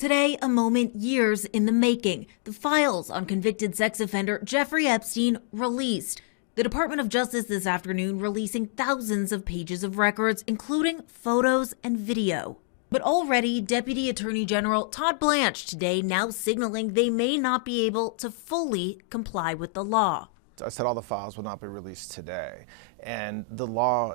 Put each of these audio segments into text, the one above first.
Today, a moment years in the making. The files on convicted sex offender Jeffrey Epstein released. The Department of Justice this afternoon releasing thousands of pages of records, including photos and video. But already, Deputy Attorney General Todd Blanche today now signaling they may not be able to fully comply with the law. I said all the files will not be released today. And the law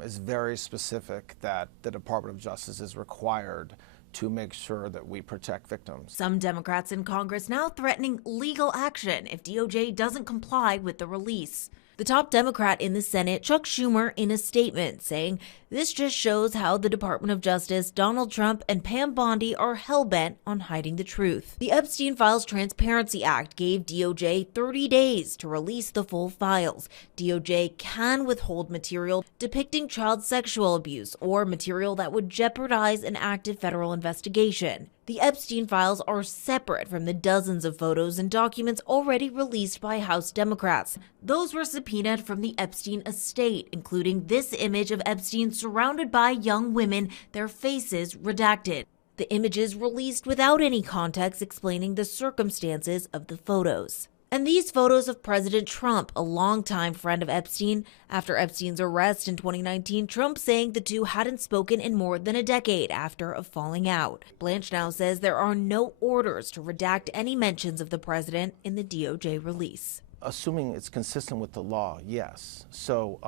is very specific that the Department of Justice is required to make sure that we protect victims. Some Democrats in Congress now threatening legal action if DOJ doesn't comply with the release. The top Democrat in the Senate, Chuck Schumer, in a statement saying this just shows how the Department of Justice, Donald Trump, and Pam Bondi are hell-bent on hiding the truth. The Epstein Files Transparency Act gave DOJ 30 days to release the full files. DOJ can withhold material depicting child sexual abuse or material that would jeopardize an active federal investigation. The Epstein files are separate from the dozens of photos and documents already released by House Democrats. Those were subpoenaed from the Epstein estate, including this image of Epstein surrounded by young women, their faces redacted. The images released without any context explaining the circumstances of the photos. And these photos of President Trump, a longtime friend of Epstein. After Epstein's arrest in 2019, Trump saying the two hadn't spoken in more than a decade after a falling out. Blanche now says there are no orders to redact any mentions of the president in the DOJ release. Assuming it's consistent with the law, yes. So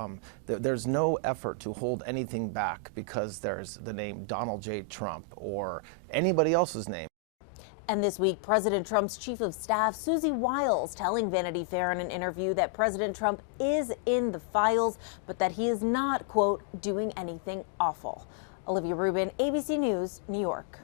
there's no effort to hold anything back because there's the name Donald J. Trump or anybody else's name. And this week, President Trump's chief of staff, Susie Wiles, telling Vanity Fair in an interview that President Trump is in the files, but that he is not, quote, doing anything awful. Olivia Rubin, ABC News, New York.